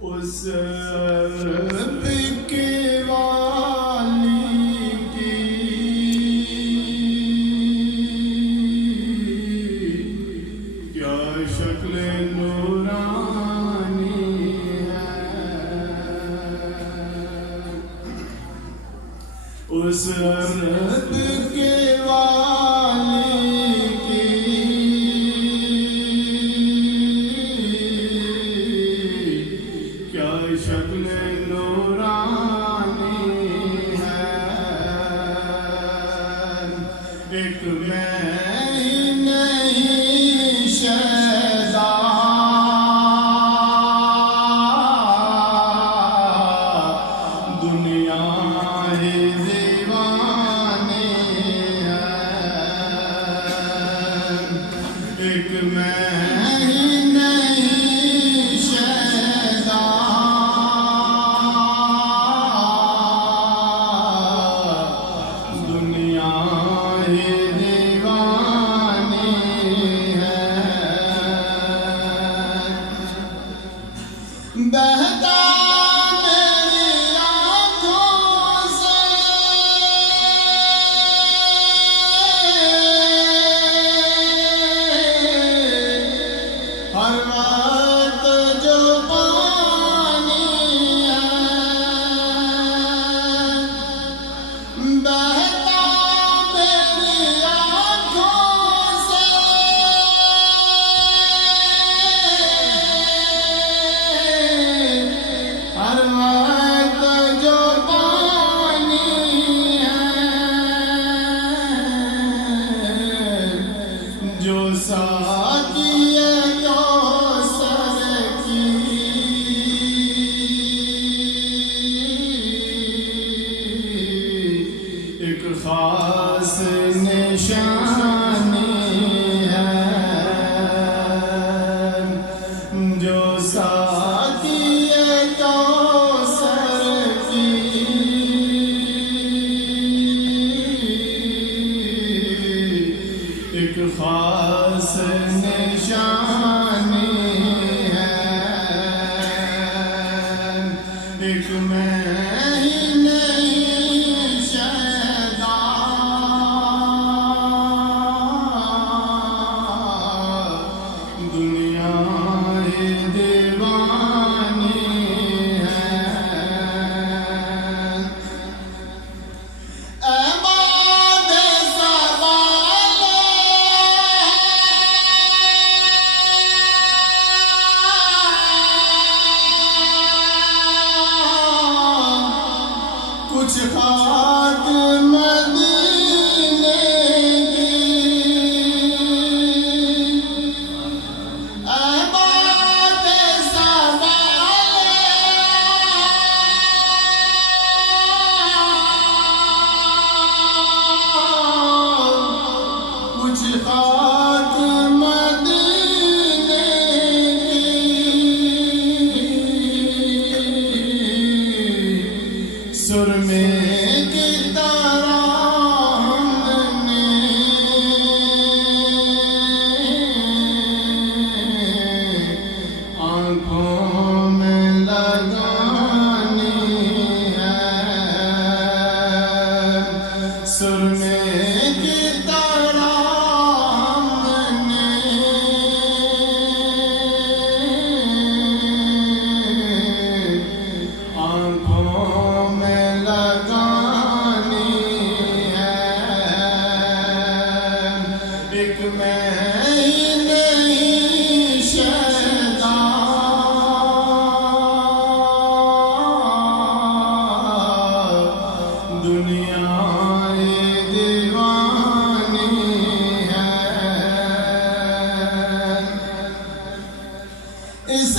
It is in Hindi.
उस बिके वाली की क्या शक्ल नूरानी है। उस बिके वाली की क्या शक्ल नूरानी है। एक मैं ही नहीं शहज़ा दुनिया ही दीवानी है। एक मैं ही नहीं शहज़ा दुनिया ही दीवानी है। बहता मेरी आँखों से हर वक्त जो पानी है। बहता मेरी आँखों से हर वक्त जो पानी है। जो साकी कौसर की एक खास निशानी है। जो साकी कौसर की एक खास निशानी है। एक मैं ही नहीं शहज़ा दुनिया ही दीवानी है। ऐबाद सवाले कुछ खाक मदीने की। ऐबाद सवाले कुछ खाक मदीने की। सुरमे की तरह हमने आँखों में लगानी है। सुरमे की तरह हमने आँखों में लगानी है। एक मैं ही नहीं शहज़ा दुनिया ही दीवानी है। इस